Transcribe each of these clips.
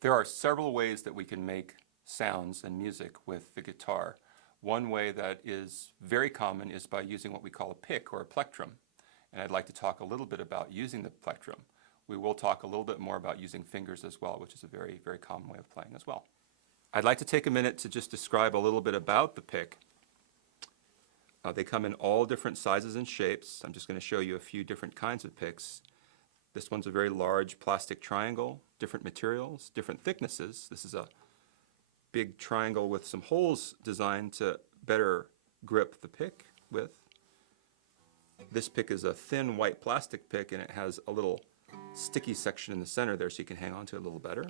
There are several ways that we can make sounds and music with the guitar. One way that is very common is by using what we call a pick or a plectrum. And I'd like to talk a little bit about using the plectrum. We will talk a little bit more about using fingers as well, which is a very, very common way of playing as well. I'd like to take a minute to just describe a little bit about the pick. They come in all different sizes and shapes. I'm just going to show you a few different kinds of picks. This one's a very large plastic triangle, different materials, different thicknesses. This is a big triangle with some holes designed to better grip the pick with. This pick is a thin white plastic pick, and it has a little sticky section in the center there so you can hang on to it a little better.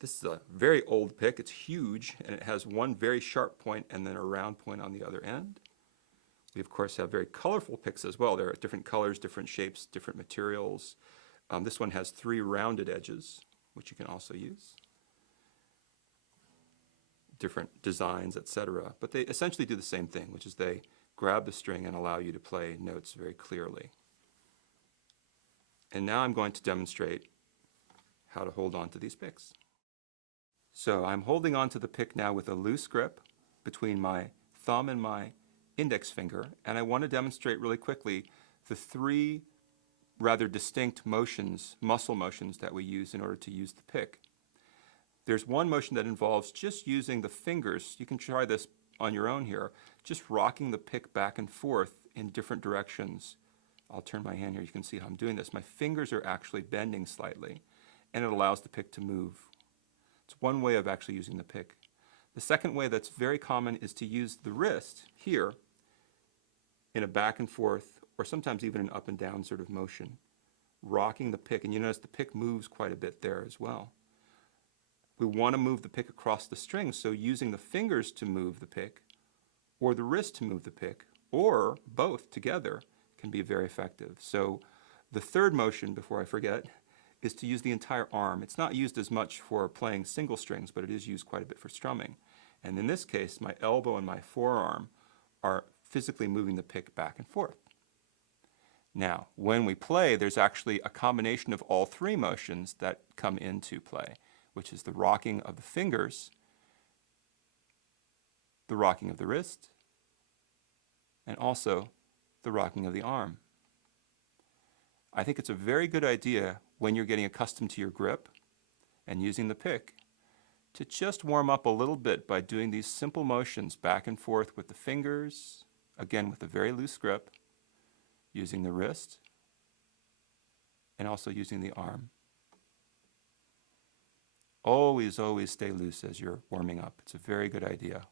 This is a very old pick. It's huge, and it has one very sharp point and then a round point on the other end. We, of course, have very colorful picks as well. There are different colors, different shapes, different materials. This one has 3 rounded edges, which you can also use. Different designs, etc. But they essentially do the same thing, which is they grab the string and allow you to play notes very clearly. And now I'm going to demonstrate how to hold on to these picks. So I'm holding on to the pick now with a loose grip between my thumb and my index finger, and I want to demonstrate really quickly the 3 rather distinct motions, muscle motions, that we use in order to use the pick. There's one motion that involves just using the fingers. You can try this on your own here, just rocking the pick back and forth in different directions. I'll turn my hand here, you can see how I'm doing this. My fingers are actually bending slightly, and it allows the pick to move. It's one way of actually using the pick. The second way that's very common is to use the wrist here in a back and forth, or sometimes even an up and down sort of motion, rocking the pick. And you notice the pick moves quite a bit there as well. We want to move the pick across the string, so using the fingers to move the pick, or the wrist to move the pick, or both together can be very effective. So the third motion, before I forget, is to use the entire arm. It's not used as much for playing single strings, but it is used quite a bit for strumming. And in this case, my elbow and my forearm are physically moving the pick back and forth. Now, when we play, there's actually a combination of all 3 motions that come into play, which is the rocking of the fingers, the rocking of the wrist, and also the rocking of the arm. I think it's a very good idea when you're getting accustomed to your grip and using the pick to just warm up a little bit by doing these simple motions back and forth with the fingers, again with a very loose grip, using the wrist, and also using the arm. Always, always stay loose as you're warming up. It's a very good idea.